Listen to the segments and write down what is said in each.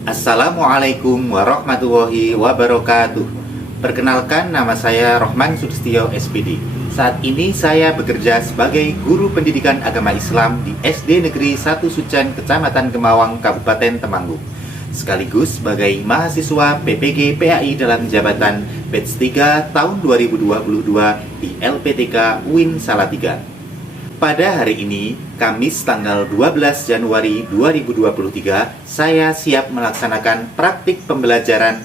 Assalamualaikum warahmatullahi wabarakatuh. Perkenalkan, nama saya Rohman Sudistyo SPD. Saat ini saya bekerja sebagai guru pendidikan agama Islam di SD Negeri 1 Sucen, Kecamatan Kemawang, Kabupaten Temanggung. Sekaligus sebagai mahasiswa PPG PAI dalam jabatan Batch 3 tahun 2022 di LPTK UIN Salatiga. Pada hari ini, Kamis tanggal 12 Januari 2023, saya siap melaksanakan praktik pembelajaran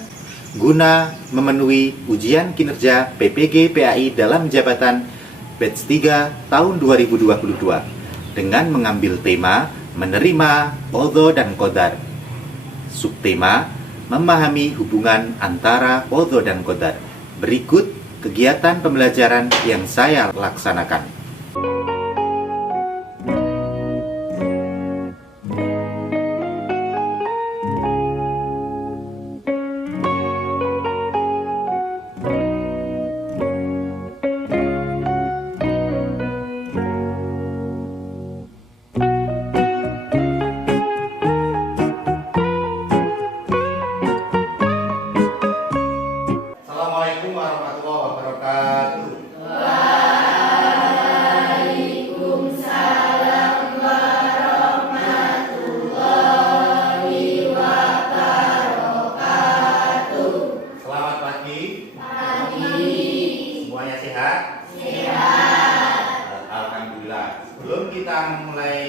guna memenuhi ujian kinerja PPG PAI dalam jabatan Batch 3 tahun 2022 dengan mengambil tema menerima qadha dan qadar. Subtema memahami hubungan antara qadha dan qadar. Berikut kegiatan pembelajaran yang saya laksanakan. Assalamualaikum warahmatullahi wabarakatuh. Waalaikumsalam warahmatullahi wabarakatuh. Selamat pagi. Pagi. Semuanya sehat? Sehat. Alhamdulillah. Sebelum kita memulai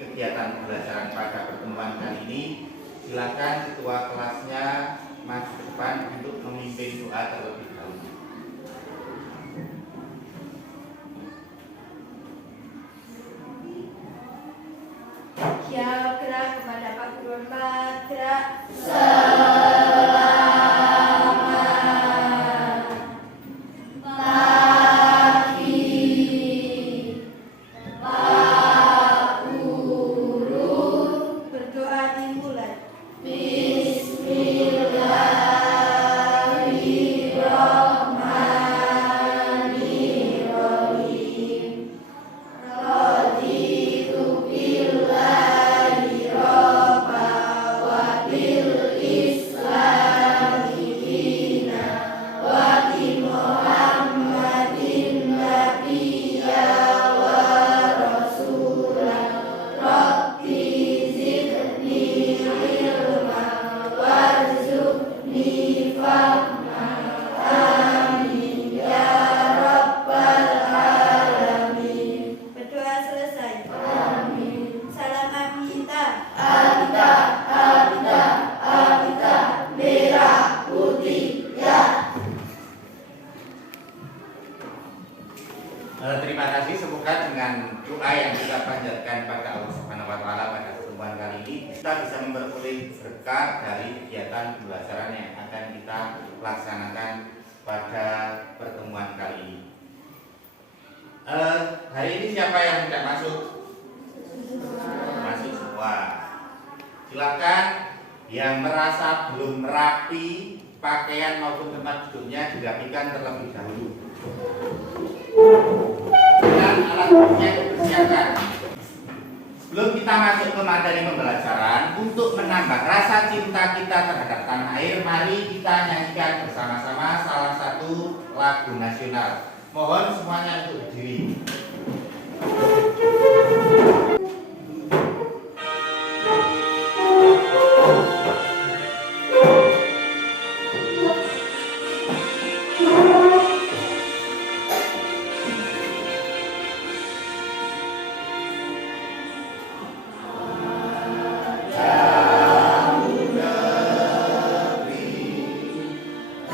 kegiatan pembelajaran pada pertemuan kali ini, silakan ketua kelasnya maju ke depan untuk memimpin doa terlebih dahulu. Siap, gerak kepada Pak Guru 4, gerak. Berdoa dimulai. Bismillahirrahmanirrahim. Raditu billahi robba wa bil islami dina wa bi Muhammadin nabiyya wa rasulah. Rabbi zidni ilma warzuqni fahma. Amin ya rabbal alamin. Berdoa selesai. Amin. Salam Abita. Abita, Abita, Abita, merah putih ya. Terima kasih, semoga dengan doa yang kita panjatkan pada Allah Subhanahu wa taala pada pertemuan kali ini, kita bisa memperoleh berkah dari kegiatan pembelajaran yang akan kita laksanakan pada pertemuan kali ini. Hari ini siapa yang tidak masuk? Masuk semua. Silakan yang merasa belum rapi pakaian maupun tempat duduknya dirapikan terlebih dahulu. Dan alat buktinya dipersiapkan. Sebelum kita masuk ke materi pembelajaran, untuk menambah rasa cinta kita terhadap tanah air, mari kita nyanyikan bersama-sama salah satu lagu nasional. Mohon semuanya untuk berdiri.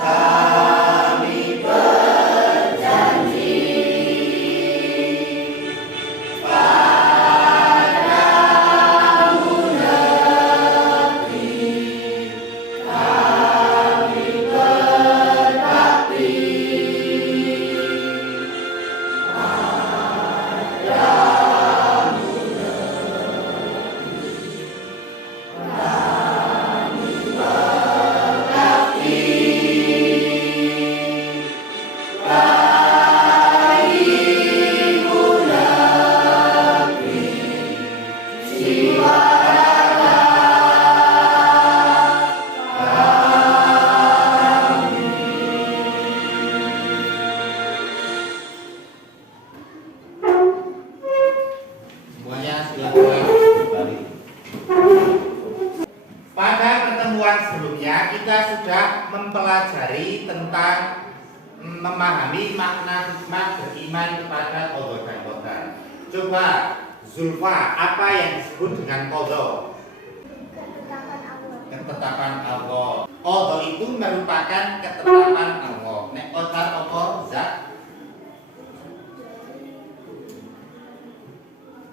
Kami berjanji pertemuan sebelumnya kita sudah mempelajari tentang memahami makna hikmah beriman kepada qadar dan qadar. Coba Zulfa, apa yang disebut dengan qadar? Ketetapan Allah. Ketetapan Allah. Qadar itu merupakan ketetapan Allah. Nek qadar apa? Zat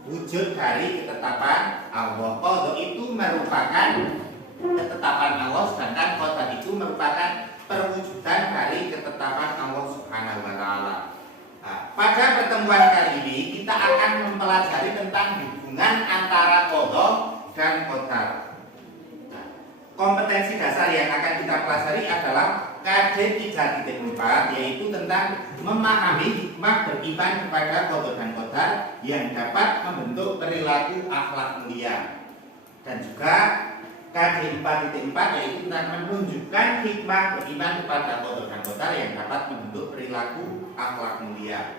wujud dari ketetapan Allah. Qadar itu merupakan ketetapan Allah, sedangkan qadar itu merupakan perwujudan dari ketetapan Allah Subhanahu wa taala. Nah, pada pertemuan kali ini kita akan mempelajari tentang hubungan antara qadar dan qadar. Nah, kompetensi dasar yang akan kita pelajari adalah KD 3.4, yaitu tentang memahami hikmah beriman kepada qadar dan qadar yang dapat membentuk perilaku akhlak mulia. Dan juga KD 4.4 yaitu tentang menunjukkan hikmah beriman kepada qadar dan qadar yang dapat membentuk perilaku akhlak mulia.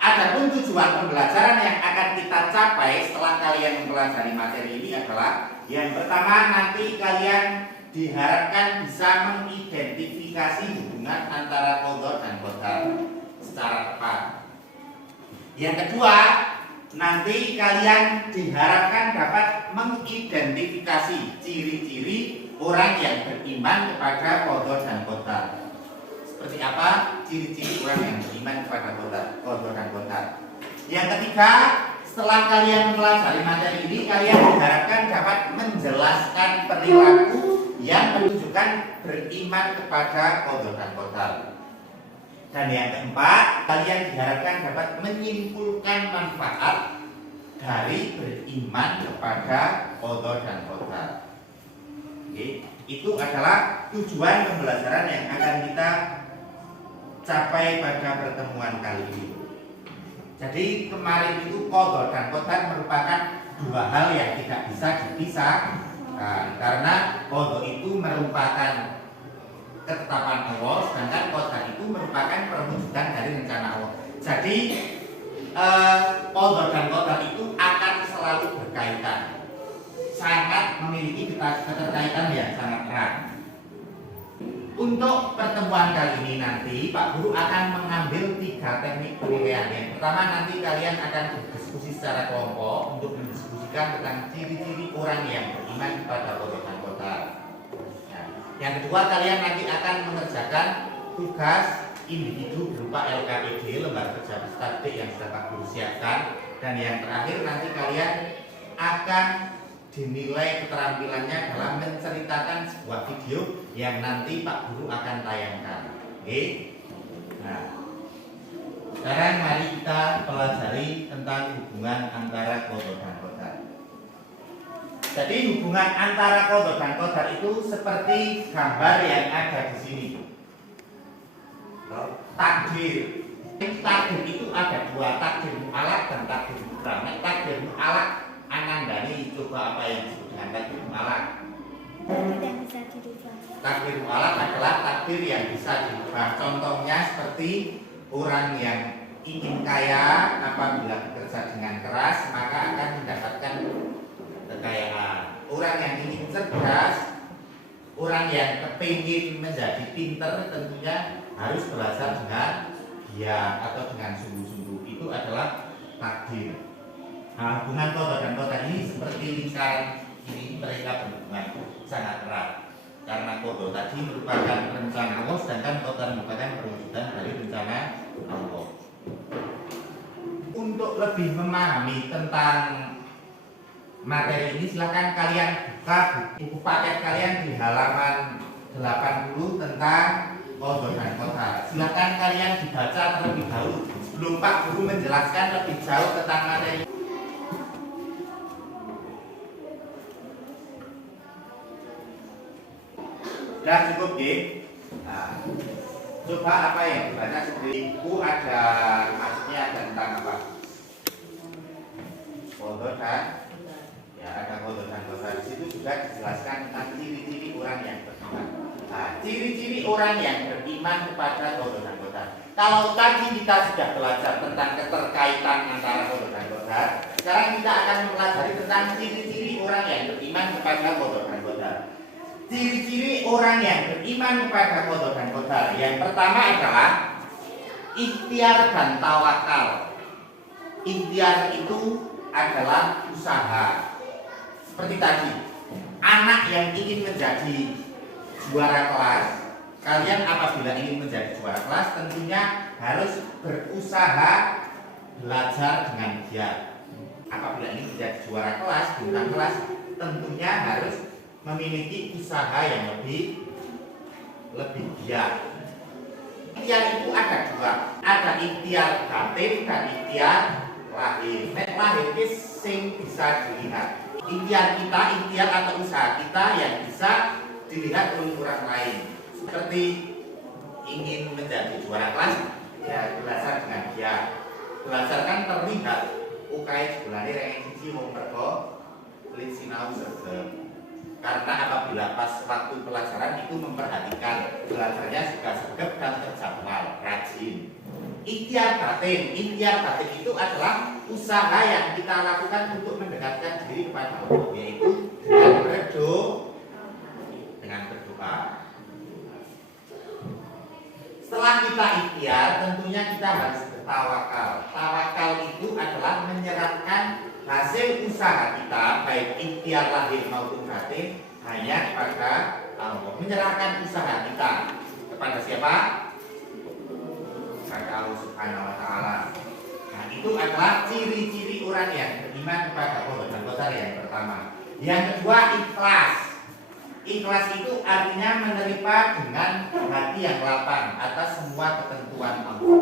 Adapun tujuan pembelajaran yang akan kita capai setelah kalian mempelajari materi ini adalah yang pertama, nanti kalian diharapkan bisa mengidentifikasi hubungan antara qadar dan qadar secara tepat. Yang kedua, nanti kalian diharapkan dapat mengidentifikasi ciri-ciri orang yang beriman kepada qadar dan qadar. Seperti apa ciri-ciri orang yang beriman kepada qadar dan qadar. Yang ketiga, setelah kalian mempelajari materi ini, kalian diharapkan dapat menjelaskan perilaku yang menunjukkan beriman kepada qadar dan qadar. Dan yang keempat, kalian diharapkan dapat menyimpulkan manfaat dari beriman kepada qadar dan qadar. Oke, itu adalah tujuan pembelajaran yang akan kita capai pada pertemuan kali ini. Jadi kemarin itu qadar dan qadar merupakan dua hal yang tidak bisa dipisah, karena qadar itu merupakan ketetapan Allah, sedangkan qadar itu merupakan perwujudan dari rencana Allah. Jadi qadar dan qadar itu akan selalu berkaitan, sangat memiliki keterkaitan yang sangat erat. Untuk pertemuan kali ini nanti Pak Guru akan mengambil 3 teknik penilaian. Yang pertama, nanti kalian akan berdiskusi secara kelompok untuk mendiskusikan tentang ciri-ciri orang yang beriman kepada qadar dan qadar. Yang kedua, kalian nanti akan mengerjakan tugas individu berupa LKPD, lembar kerja peserta didik yang sudah Pak Guru siapkan. Dan yang terakhir, nanti kalian akan dinilai keterampilannya dalam menceritakan sebuah video yang nanti Pak Guru akan tayangkan. Oke. Nah, sekarang mari kita pelajari tentang hubungan antara qadar dan qadar. Jadi hubungan antara qadar dan qadar itu seperti gambar yang ada di sini. Takdir. Takdir itu ada dua, takdir mu'alaq dan takdir mu'rab. Takdir mu'alaq Anandani, coba apa yang disebut dengan takdir mu'alaq? Tidak bisa dirubah. Takdir mu'alaq adalah takdir yang bisa dirubah. Contohnya seperti orang yang ingin kaya, apabila bekerja dengan keras maka akan mendapatkan kekayaan. Orang yang ingin cerdas, orang yang kepingin menjadi pinter, tentunya harus belajar dengan giat atau dengan sungguh-sungguh. Itu adalah takdir. Nah, hubungan qadar dan qadar ini seperti lingkaran ini, mereka berhubungan sangat erat. Karena qadar tadi merupakan rencana Allah, sedangkan qadar merupakan perwujudan dari rencana Allah. Untuk lebih memahami tentang materi ini, silakan kalian buka buku paket kalian di halaman 80 tentang qadar dan qadar. Silakan kalian dibaca terlebih dahulu sebelum Pak Guru menjelaskan lebih jauh tentang materi. Sudah cukup, ya? Nah, coba apa yang dibaca di buku ada, maksudnya ada tentang apa? Qadar dan ya, ada qadar dan qadar. Di situ juga dijelaskan tentang ciri-ciri orang yang beriman. Nah, ciri-ciri orang yang beriman kepada qadar dan qadar. Kalau tadi kita sudah belajar tentang keterkaitan antara qadar dan qadar, sekarang kita akan mempelajari tentang ciri-ciri orang yang beriman kepada qadar dan qadar. Ciri-ciri orang yang beriman kepada qadar dan qadar. Yang pertama adalah ikhtiar dan tawakal. Ikhtiar itu adalah usaha. Seperti tadi, anak yang ingin menjadi juara kelas, kalian apabila ingin menjadi juara kelas tentunya harus berusaha belajar dengan giat. Apabila ingin menjadi juara kelas, bintang kelas, tentunya harus memiliki usaha yang lebih giat. Ikhtiar itu ada dua, ada ikhtiar batin dan ikhtiar lahir. Nek lahir itu sing bisa dilihat. Ikhtiar kita, ikhtiar atau usaha kita yang bisa dilihat oleh orang lain. Seperti ingin menjadi juara kelas, ya belajar dengan giat. Belajar kan terlihat UKS sebenarnya ranking siji wong mergo kulit sinau sergap. Karena apabila pas waktu pelajaran itu memperhatikan belajarnya juga sergap dan terjadwal, rajin. Ikhtiar batin itu adalah usaha yang kita lakukan untuk mendekatkan diri kepada Allah, yaitu dengan berdoa. Setelah kita ikhtiar, tentunya kita harus bertawakal. Tawakal itu adalah menyerahkan hasil usaha kita, baik ikhtiar lahir maupun batin, hanya kepada Allah. Menyerahkan usaha kita kepada siapa? Kepada Allah Subhanahu wa Ta'ala. Nah, itu adalah ciri-ciri orang yang beriman kepada Allah dan qadar yang pertama. Yang kedua, ikhlas. Ikhlas itu artinya menerima dengan hati yang lapang atas semua ketentuan Allah.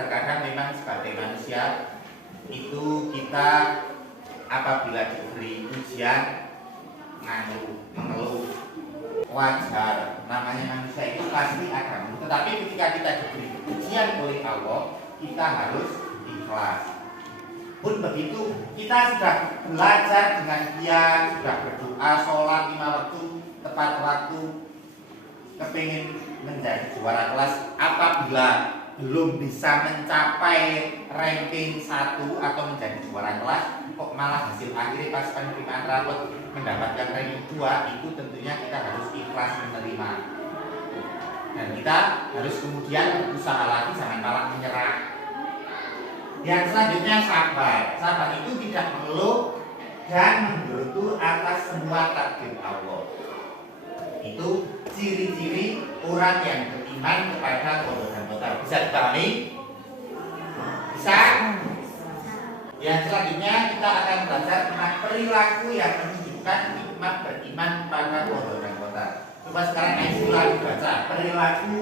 Terkadang memang sebagai manusia itu kita apabila diberi ujian mengeluh, wajar, namanya manusia itu pasti akan. Tetapi ketika kita diberi ujian oleh Allah, kita harus ikhlas. Pun begitu, kita sudah belajar dengan giat, sudah berdoa, sholat 5 waktu, tepat waktu, kepingin menjadi juara kelas. Apabila belum bisa mencapai ranking 1 atau menjadi juara kelas, kok malah hasil akhirnya pas penerimaan rapot mendapatkan ranking 2, itu tentunya kita harus ikhlas menerima. Dan kita harus kemudian berusaha lagi, jangan malah menyerah. Yang selanjutnya sabar. Sabar itu tidak mengeluh dan menggerutu atas semua takdir Allah. Itu ciri-ciri orang yang beriman kepada qadar dan qadar. Bisa dipahami? Bisa? Yang selanjutnya kita akan belajar tentang perilaku yang menunjukkan hikmah beriman pada qadar dan qadar. Coba sekarang Aisyah dibaca perilaku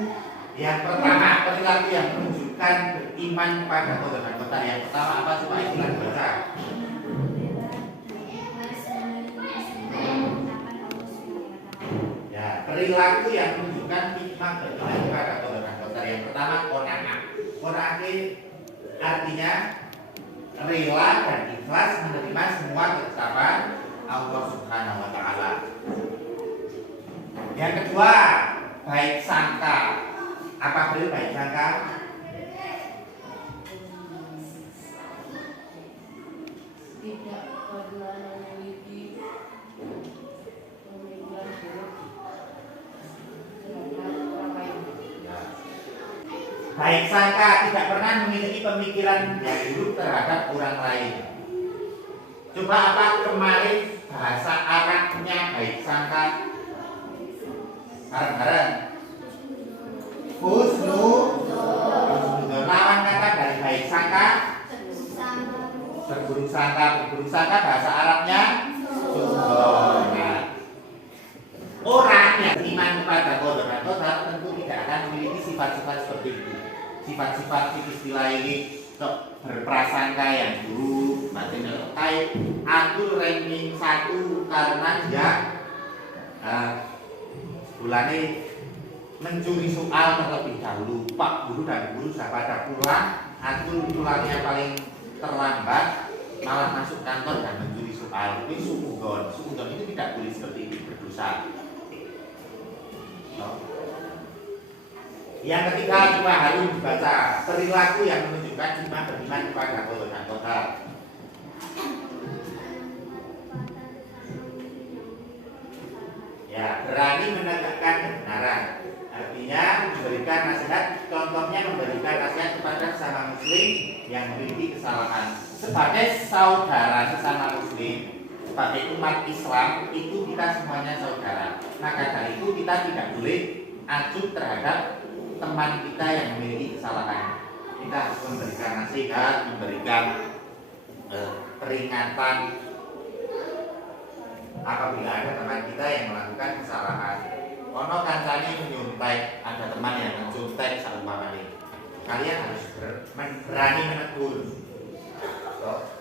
yang pertama, perilaku yang menunjukkan beriman pada qadar dan qadar. Yang pertama apa? Coba Aisyah dibaca. Ya, perilaku yang menunjukkan hikmah beriman kepada qadar dan qadar. Yang pertama, qanaah. Qanaah artinya rela dan ikhlas menerima semua ketetapan Allah Subhanahu wa Ta'ala. Yang kedua, baik sangka. Apa beliau baik sangka? Tidak pernah memiliki pemikiran buruk terhadap orang lain. Baik sangka, tidak pernah memiliki pemikiran yang buruk terhadap orang lain. Coba apa kemarin bahasa Arabnya baik sangka? Bareng-bareng. Husnudon. Lawan kata dari baik sangka berburuk sangka. Berburuk sangka bahasa Arabnya sudzon. Orang yang beriman kepada qadar dan qadar tentu tidak akan memiliki sifat-sifat seperti itu. Sifat-sifat istilah ini berprasangka yang buruk, batin terkait atur ranking 1 karena dia bulannya mencuri soal terlebih dahulu. Pak guru dan guru sudah pada pulang, atur pulangnya paling terlambat, malah masuk kantor dan mencuri soal. Itu suudon. Suudon itu tidak boleh seperti itu, berdosa. Yang ketiga coba harus dibaca perilaku yang menunjukkan hikmah beriman kepada qadar dan qadar. Ya, berani menegakkan kebenaran. Artinya memberikan nasihat, contohnya memberikan nasihat kepada sesama muslim yang memiliki kesalahan. Sebagai saudara sesama muslim, sebagai umat Islam, itu kita semuanya saudara. Maka dari itu kita tidak boleh acuh terhadap teman kita yang memiliki kesalahan. Kita harus memberikan nasihat, memberikan peringatan apabila ada teman kita yang melakukan kesalahan. Ono kancane menyuntai, ada teman yang menyuntai saumpamane. Kalian harus berani menegur.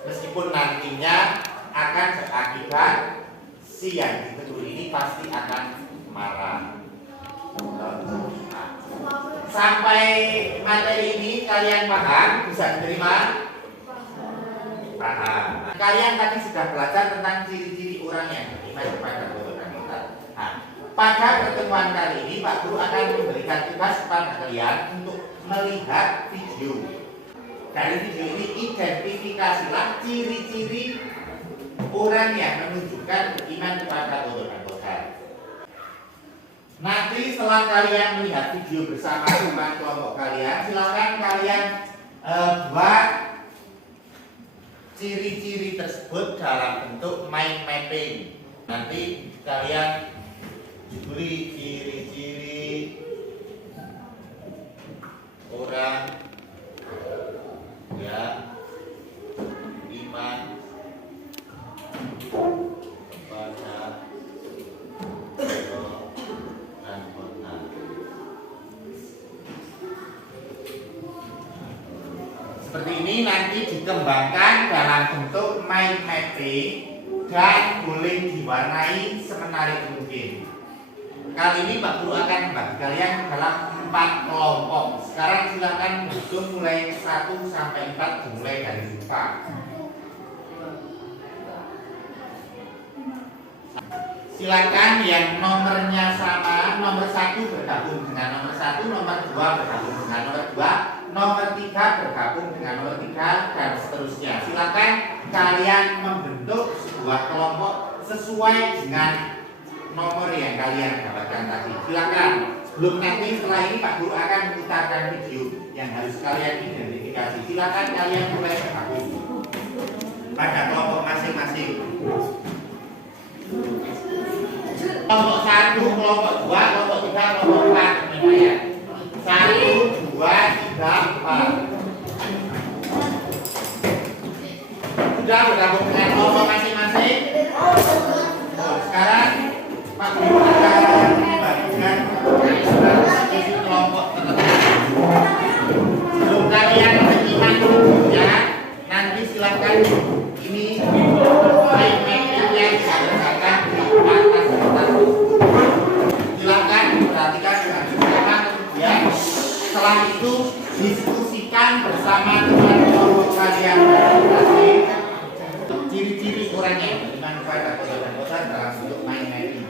Meskipun nantinya akan berakibat si yang ditegur ini pasti akan marah. Sampai materi ini kalian paham? Bisa diterima? Paham. Kalian tadi sudah belajar tentang ciri-ciri orang yang beriman kepada Allah dan Tuhan. Nah, pada pertemuan kali ini Pak Guru akan memberikan tugas kepada kalian untuk melihat video. Dari video ini identifikasilah ciri-ciri orang yang menunjukkan beriman kepada Allah dan Tuhan. Nanti setelah kalian melihat video bersama teman kelompok kalian, silakan kalian buat ciri-ciri tersebut dalam bentuk mind mapping. Nanti kalian diberi ciri-ciri orang yang iman kepada Allah dan Tuhan. Seperti ini nanti dikembangkan dalam bentuk mind mapping dan boleh diwarnai semenarik mungkin. Kali ini Pak Guru akan membagi kalian dalam 4 kelompok. Sekarang silakan menghitung mulai 1 sampai 4 dimulai dari lupa. Silakan yang nomornya sama, nomor 1 bergabung dengan nomor 1, nomor 2 bergabung dengan nomor 2, nomor 3 bergabung dengan nomor 3 dan seterusnya. Silakan kalian membentuk sebuah kelompok sesuai dengan nomor yang kalian dapatkan tadi. Silakan. Sebelum nanti setelah ini Pak Guru akan memutarkan video yang harus kalian identifikasi. Silakan kalian mulai bergabung pada kelompok masing-masing. Kelompok 1, kelompok 2, kelompok 3, kelompok 4. Ya. 1, 2, 3, 4. Sudah bergabung dengan kelompok masing-masing? Sekarang Pak Guru akan membagikan kelompok tertentu. Sebelum kalian menyimak videonya, nanti silakan ini yang berdasarkan di atas kertas. Silakan perhatikan dengan bersama, kemudian setelah itu diskusikan bersama dengan kelompok kalian masing-masing ciri-ciri orang yang beriman kepada Allah dan Tuhan dalam bentuk mind mapping.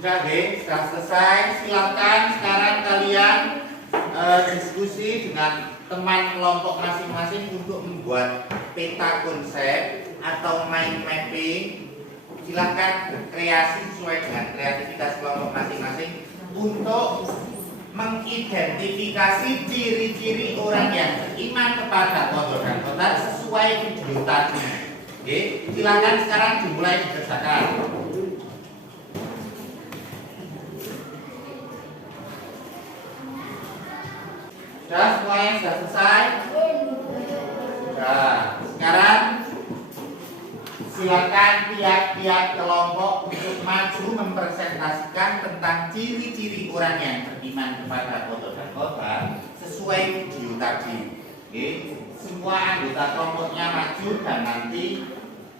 Sudah deh, sudah selesai. Silakan sekarang kalian diskusi dengan teman kelompok masing-masing untuk membuat peta konsep atau mind mapping. Silakan berkreasi sesuai dengan kreativitas kelompok masing-masing untuk mengidentifikasi ciri-ciri orang yang beriman kepada Allah dan Qadar sesuai video tadi. Oke, silakan sekarang dimulai dikerjakan. Sudah semuanya sudah selesai? Sudah. Sekarang silakan tiap-tiap kelompok untuk maju mempresentasikan tentang ciri-ciri orang yang beriman kepada Allah dan Qadar sesuai video tadi. Oke, semua anggota kelompoknya maju dan nanti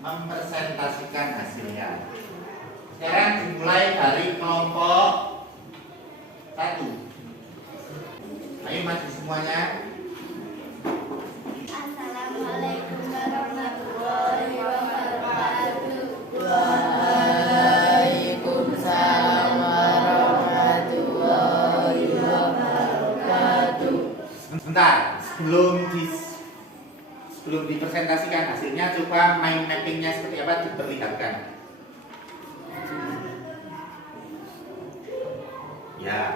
mempresentasikan hasilnya. Sekarang dimulai dari kelompok 1. Ayo maju semuanya. Assalamualaikum warahmatullahi wabarakatuh. Waalaikumsalam warahmatullahi wabarakatuh. Sebentar, sebelum dipresentasikan hasilnya, coba mind mappingnya seperti apa diperlihatkan. Ya,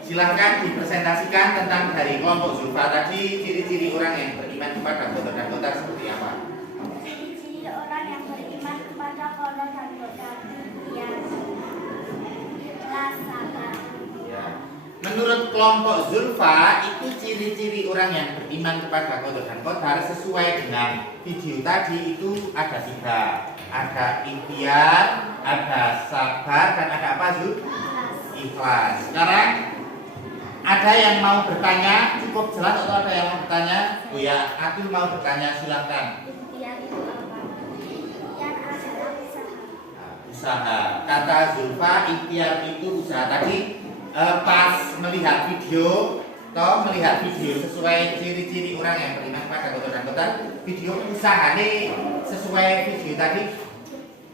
silahkan dipresentasikan tentang dari kelompok Zulfa tadi ciri-ciri orang yang beriman kepada Allah dan Qadar seperti apa. Ciri-ciri orang yang beriman kepada Allah dan Qadar yang ikhlas, sabar. Ya. Menurut kelompok Zulfa itu ciri-ciri orang yang beriman kepada Allah dan Qadar sesuai dengan video tadi itu ada 3. Ada ikhtiar, ada sabar, dan ada apa Zul? Ikhlas. Sekarang ada yang mau bertanya, cukup jelas atau ada yang mau bertanya? Oh ya, Atul mau bertanya, silakan. Ikhtiar itu apa? Ikhtiar adalah usaha. Nah, usaha. Kata Zulfa, ikhtiar itu usaha. Tadi pas melihat video, melihat video sesuai ciri-ciri orang yang beriman pada Allah dan Qadar, video usaha ini sesuai video tadi.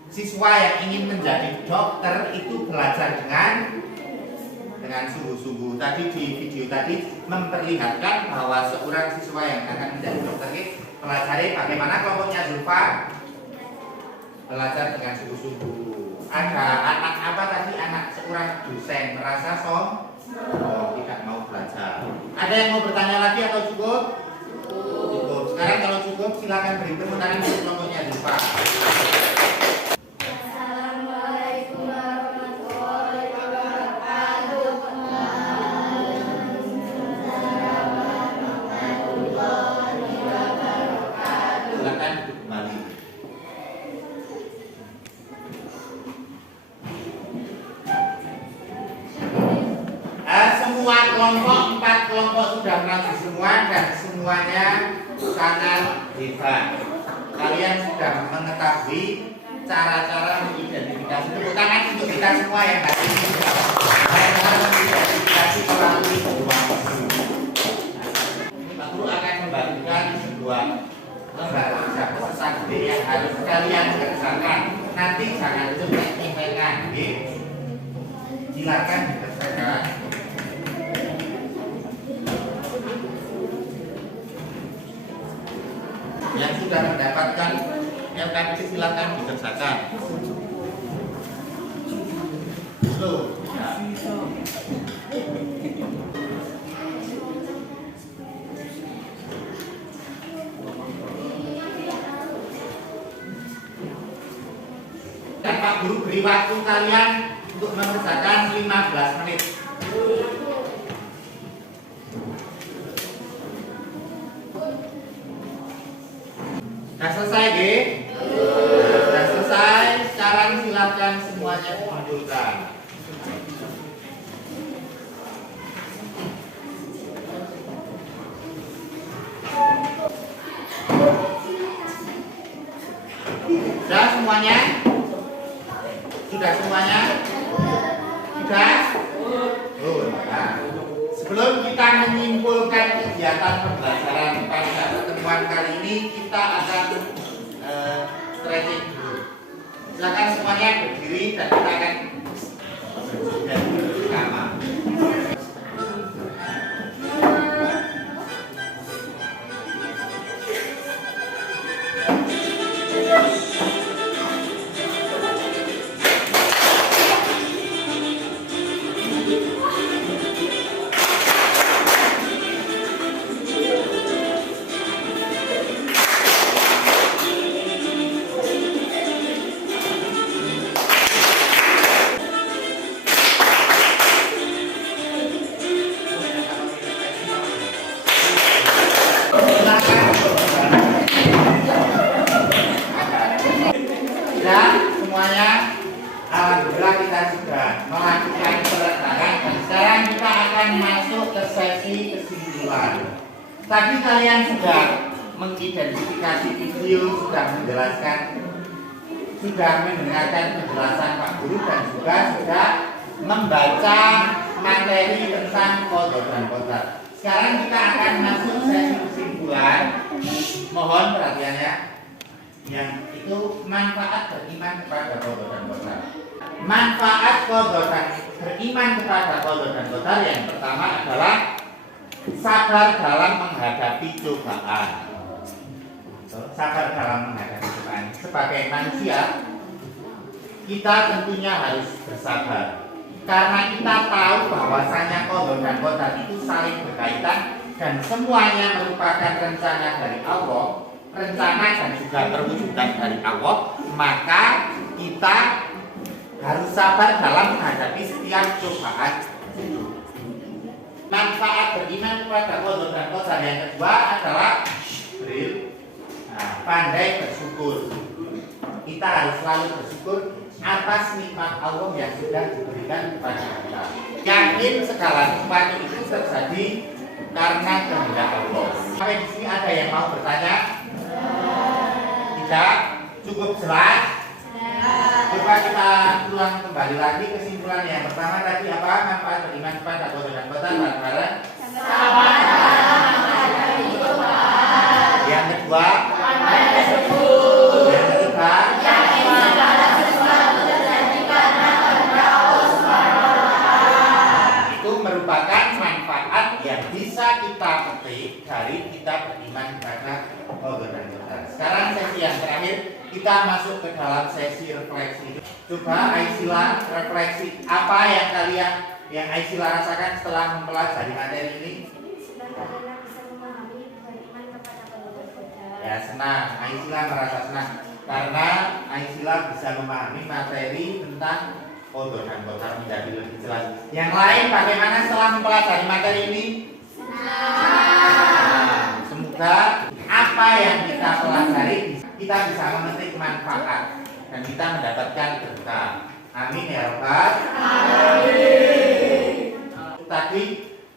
Siswa yang ingin menjadi dokter itu belajar dengan sungguh-sungguh. Tadi di video tadi memperlihatkan bahwa seorang siswa yang akan menjadi dokter ini pelajari bagaimana kelompoknya Zulfa belajar dengan sungguh-sungguh. Ada anak apa tadi, anak seorang dosen merasa tidak mau belajar. Ada yang mau bertanya lagi atau cukup? Cukup. Sekarang kalau cukup silakan beri tepuk tangan untuk kelompoknya Zulfa. Assalamualaikum warahmatullahi wabarakatuh. Silakan duduk kembali. Semua kelompok, 4 kelompok sudah maju semua dan semuanya sangat hebat. Kalian sudah mengetahui cara-cara mengidentifikasi. Tepuk tangan untuk kita semua yang hadir. Cara mengidentifikasi melalui sebuah video. Pak Guru akan membagikan sebuah lembar pesan yang harus kalian kerjakan. Nanti jangan cepet-cepetan. Silakan dikerjakan. Yang sudah mendapatkan LKP silakan dikerjakan. Slow. Ya. Dan Pak Guru beri waktu kalian untuk mengerjakan 15 menit. Sudah selesai, G? Sudah selesai. Sekarang silakan semuanya dikumpulkan. Sudah semuanya? Sudah semuanya? Sudah? Nah, sebelum kita menyimpulkan kegiatan pembelajaran pada pertemuan kali ini, kita akan stretching dulu. Silakan semuanya berdiri dan kita akan dan bersama. Dan semuanya, alhamdulillah kita sudah melakukan perencanaan dan sekarang kita akan masuk ke sesi kesimpulan. Tadi kalian sudah mengidentifikasi video, sudah menjelaskan, sudah mendengarkan penjelasan Pak Guru dan juga sudah membaca materi tentang kodok dan kodar. Sekarang kita akan masuk sesi kesimpulan. Mohon perhatiannya. Yang itu manfaat beriman kepada qadar dan qadar. Manfaat qadar dan beriman kepada qadar dan qadar yang pertama adalah sabar dalam menghadapi cobaan. Sabar dalam menghadapi cobaan. Sebagai manusia, kita tentunya harus bersabar. Karena kita tahu bahwasanya qadar dan qadar itu saling berkaitan dan semuanya merupakan rencana dari Allah. Rencana dan juga perwujudan dari Allah, maka kita harus sabar dalam menghadapi setiap cobaan. Manfaat beriman kepada qadar dan qadar yang kedua adalah pandai bersyukur. Kita harus selalu bersyukur atas nikmat Allah yang sudah diberikan kepada kita. Yakin segala sesuatu itu terjadi karena kehendak Allah. Sampai di sini ada yang mau bertanya? Tidak? Cukup jelas? Coba kita ulang kembali lagi kesimpulan yang pertama tadi apa? Manfaat beriman kepada qadar dan qadar bareng-bareng. Yang kedua? Yang ketiga? Itu merupakan manfaat yang bisa kita petik dari kita beriman kepada qadar dan qadar. Sekarang sesi yang terakhir, kita masuk ke dalam sesi refleksi. Coba Aisila refleksi apa yang Aisila rasakan setelah mempelajari materi ini? Senang karena bisa memahami beriman kepada qadar dan qadar. Ya, senang. Aisila merasa senang karena Aisila bisa memahami materi tentang qadar dan qadar menjadi lebih jelas. Yang lain bagaimana setelah mempelajari materi ini? Nah, semoga apa yang kita pelajari kita bisa memetik manfaat dan kita mendapatkan berkah. Amin ya rabbal alamin. Tadi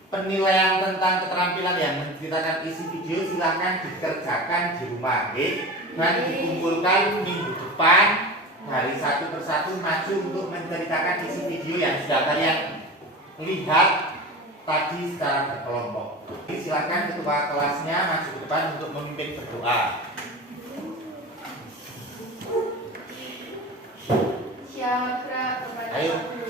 penilaian tentang keterampilan yang menceritakan isi video silahkan dikerjakan di rumah, dan dikumpulkan minggu depan dari satu persatu maju untuk menceritakan isi video yang sudah kalian lihat tadi secara berkelompok. Silakan ketua kelasnya maju ke depan untuk memimpin berdoa. Syakra kepada Ayo.